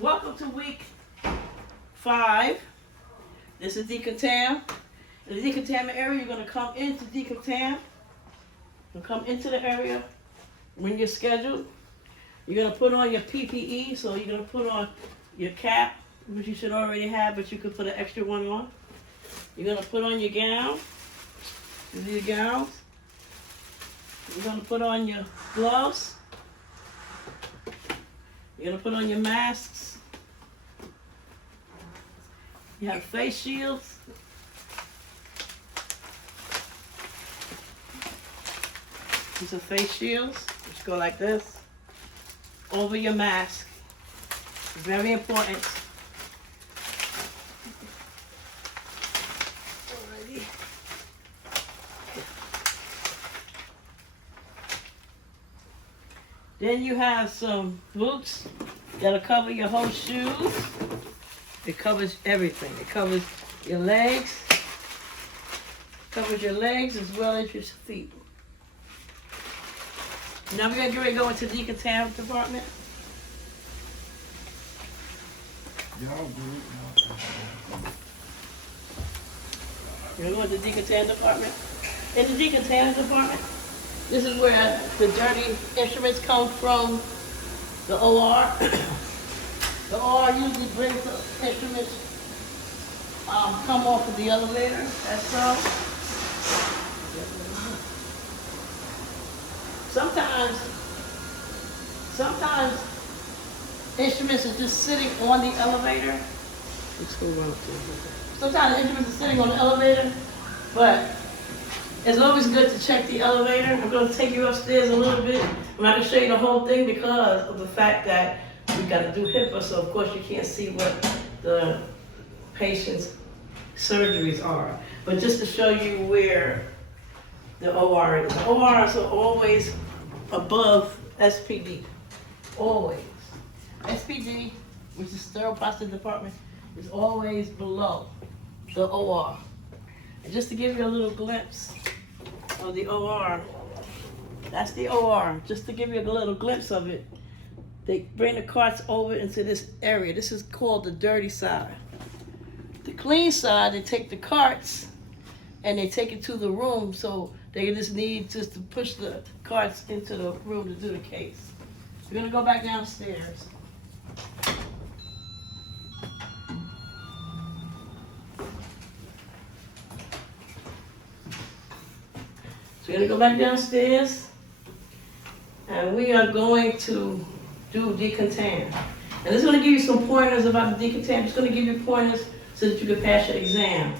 Welcome to week 5. This is Decontam. In the decontaminant area, you're going to come into Decontam. You'll come into the area when you're scheduled. You're going to put on your PPE, so you're going to put on your cap, which you should already have, but you could put an extra one on. You're going to put on your gown. These are your gowns. You're going to put on your gloves. You're going to put on your masks. You have face shields. These are face shields, which go like this, over your mask. Very important. Alrighty. Then you have some boots that'll cover your whole shoes. It covers everything. It covers your legs. Covers your legs as well as your feet. Now we're going to go into the decontamination department. We're going to go into the decontamination department. In the decontamination department, this is where the dirty instruments come from the OR. The OR usually brings the instruments, come off of the elevator, that's so. Sometimes instruments are just sitting on the elevator. Sometimes instruments are sitting on the elevator, but it's always good to check the elevator. I'm going to take you upstairs a little bit. I'm not going to show you the whole thing because of the fact that we got to do HIPAA, so of course you can't see what the patient's surgeries are. But just to show you where the OR is. The ORs are always above SPD. Always. SPD, which is sterile processing department, is always below the OR. And just to give you a little glimpse of the OR, that's the OR. Just to give you a little glimpse of it, they bring the carts over into this area. This is called the dirty side. The clean side, they take the carts and they take it to the room, so they just need just to push the carts into the room to do the case. We're gonna go back downstairs. So we're gonna go back downstairs, and we are going to do decontam. And it's gonna give you some pointers about the decontam. It's gonna give you pointers so that you can pass your exam.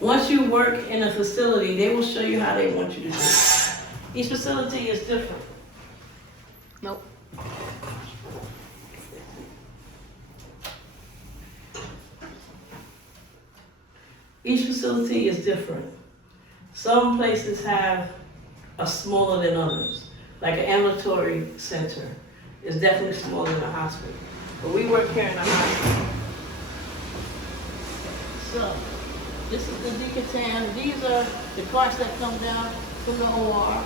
Once you work in a facility, they will show you how they want you to do it. Each facility is different. Nope. Each facility is different. Some places are smaller than others. Like an ambulatory center is definitely smaller than a hospital. But we work here in a hospital. So, this is the decontam. These are the carts that come down from the OR.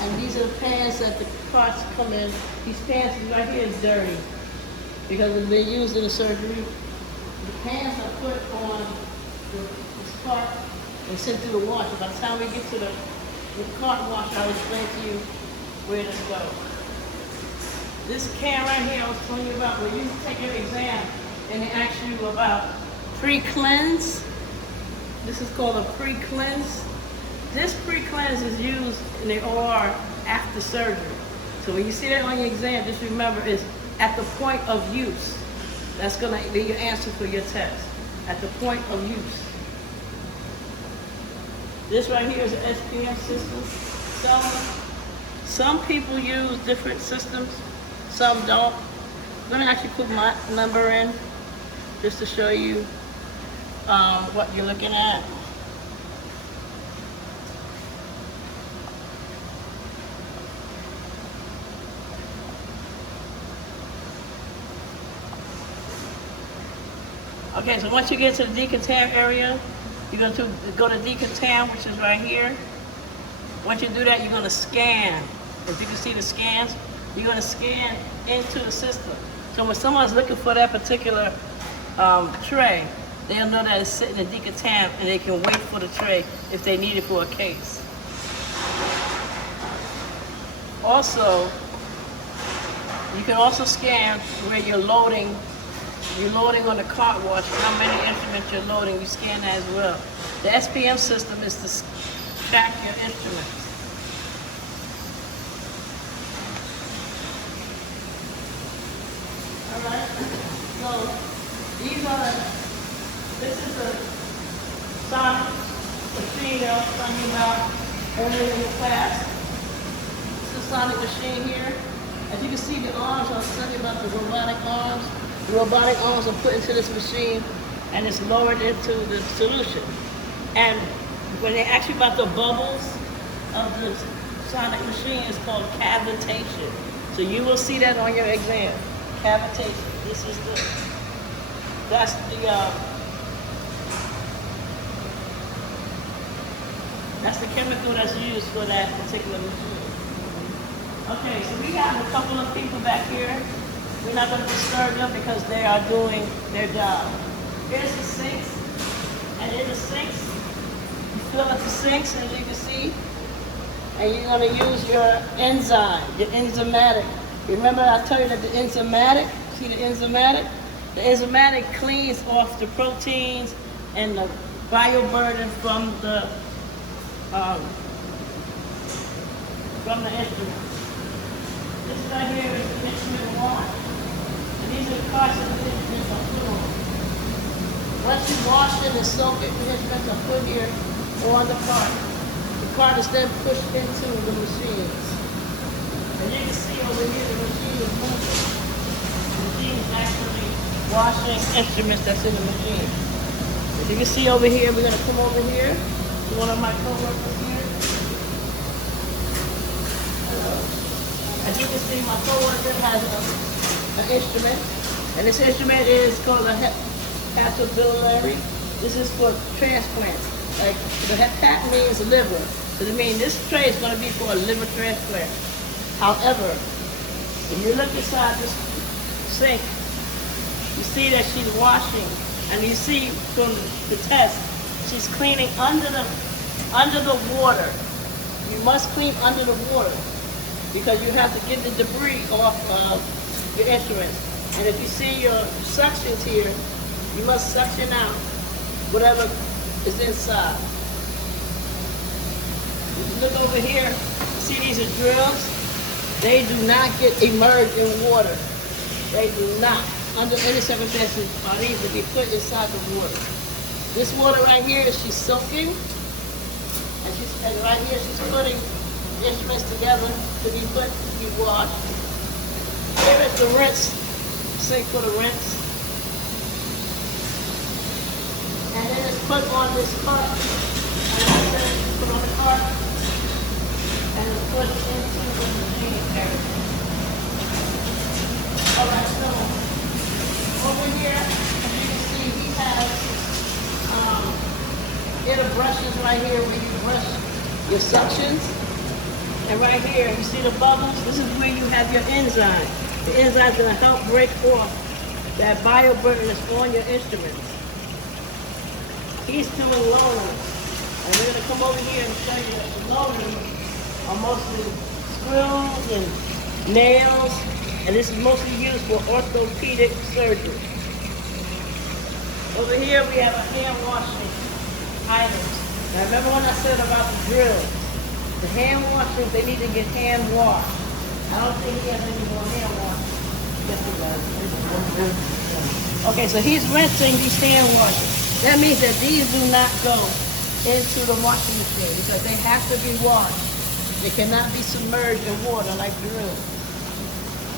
And these are the pans that the carts come in. These pans right here is dirty because they've been used in the surgery. The pans are put on this cart and sent through the washer. By the time we get to the cart washer, I'll explain to you where this goes. This can right here I was telling you about, where you take your exam and they ask you about pre-cleanse. This is called a pre-cleanse. This pre-cleanse is used in the OR after surgery. So when you see that on your exam, just remember it's at the point of use. That's gonna be your answer for your test. At the point of use. This right here is an SPM system. Some people use different systems, some don't. I'm gonna actually put my number in just to show you what you're looking at. Okay, so once you get to the decontam area, you're going to go to decontam, which is right here. Once you do that, you're going to scan. If you can see the scans, you're going to scan into the system. So when someone's looking for that particular tray, they'll know that it's sitting in decontam and they can wait for the tray if they need it for a case. Also, you can also scan where you're loading on the cart wash, how many instruments you're loading, you scan that as well. The SPM system is to track your instruments. Alright, so this is the sonic machine that I was talking about earlier in the class. This is a sonic machine here. As you can see, the arms, I was telling you about the robotic arms. The robotic arms are put into this machine and it's lowered into the solution. And when they ask you about the bubbles of the sonic machine, it's called cavitation. So you will see that on your exam. Cavitation. That's the chemical that's used for that particular machine. Okay, so we have a couple of people back here. We're not going to disturb them because they are doing their job. Here's the sinks, and in the sinks, you fill up the sinks, as you can see, and you're going to use your enzyme, your enzymatic. Remember I told you that the enzymatic, see the enzymatic? The enzymatic cleans off the proteins and the bioburden from the instrument. This right here is the instrument wash. And these are the parts of the instruments are put on. Once you wash it and soak it, the instruments are put here on the cart. The cart is then pushed into the machines. And you can see over here the machine is moving. The machine is actually washing instruments that's in the machine. As you can see over here, we're going to come over here to one of my coworkers here. As you can see, my coworker has an instrument, and this instrument is called a hepatobiliary. This is for transplants. Like the hepat means liver, so that means this tray is going to be for a liver transplant. However, if you look inside this sink, you see that she's washing, and you see from the test, she's cleaning under the water. You must clean under the water, because you have to get the debris off of your instruments. And if you see your suctions here, you must suction out whatever is inside. If you look over here, you see these are drills. They do not get immersed in water. They do not, under any circumstances, are these to be put inside the water. This water right here is she's soaking, and right here she's putting instruments together to be washed. Here is the rinse, sink for the rinse. And then it's put on this cart. And then it's put on the cart. And it's put into the machine area. Alright, so over here, as you can see, he has inner brushes right here where you brush your suctions. And right here, you see the bubbles? This is where you have your enzyme. The enzyme is going to help break off that bioburden that's on your instruments. He's doing loaders. And we're going to come over here and show you that the loaders are mostly screws and nails. And this is mostly used for orthopedic surgery. Over here, we have a hand washing items. Now remember when I said about the drills? The hand washers, they need to get hand washed. I don't think he has any more hand washing. Yes, he does. Okay, so he's rinsing these hand washers. That means that these do not go into the washing machine because they have to be washed. They cannot be submerged in water like drills.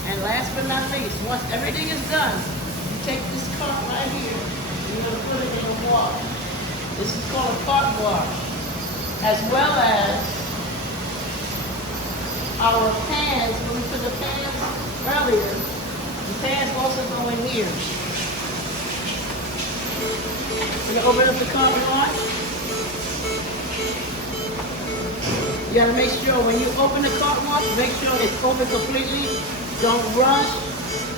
And last but not least, once everything is done, you take this cart right here and you're going to put it in the wash. This is called a cart wash. As well as our pans, when we put the pans earlier, the pans also go in here. We're going to open up the cart wash. You got to make sure when you open the cart wash, make sure it's open completely. Don't rush.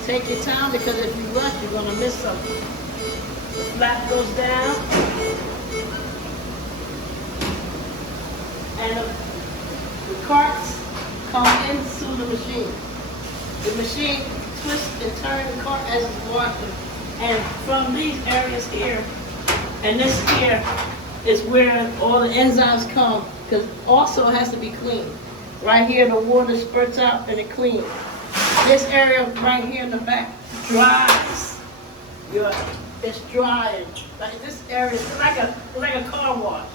Take your time because if you rush, you're gonna miss something. The flap goes down, and the carts come into the machine. The machine twists and turns the cart as it's washing. And from these areas here, and this here, is where all the enzymes come, because also it has to be clean. Right here, the water spurts out and it cleans. This area right here in the back dries. It's drying. Like this area, it's like a car wash.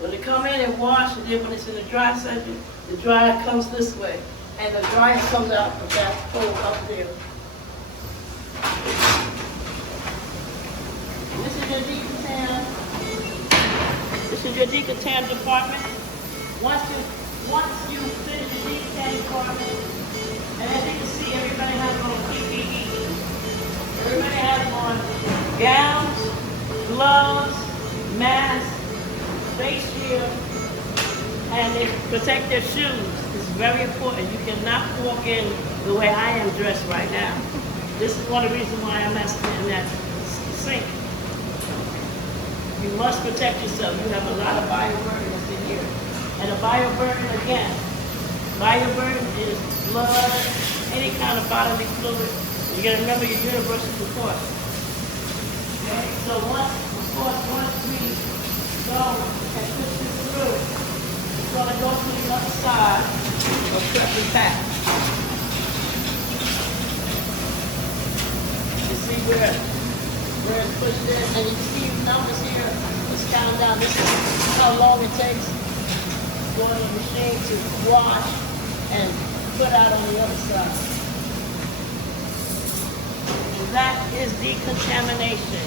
When they come in and wash, and then when it's in the dry section, the dryer comes this way, and the dryer comes out of that hole up there. This is your decontam. This is your decontam department. Once you finish the decontam department, and as you can see, everybody has on PPE. Everybody has on gowns, gloves, masks, face shield, and they protect their shoes. It's very important. You cannot walk in the way I am dressed right now. This is one of the reasons why I'm asking in that sink. You must protect yourself. You have a lot of bioburden that's in here. And a bioburden, again, bioburden is blood, any kind of bodily fluid. You gotta remember your universal precaution. Okay? So once we go and push this through, it's gonna go to the other side of prep and pack. You see where it's pushed in, and you see numbers here, it's counting down. This is how long it takes for the machine to wash and put out on the other side. And that is decontamination.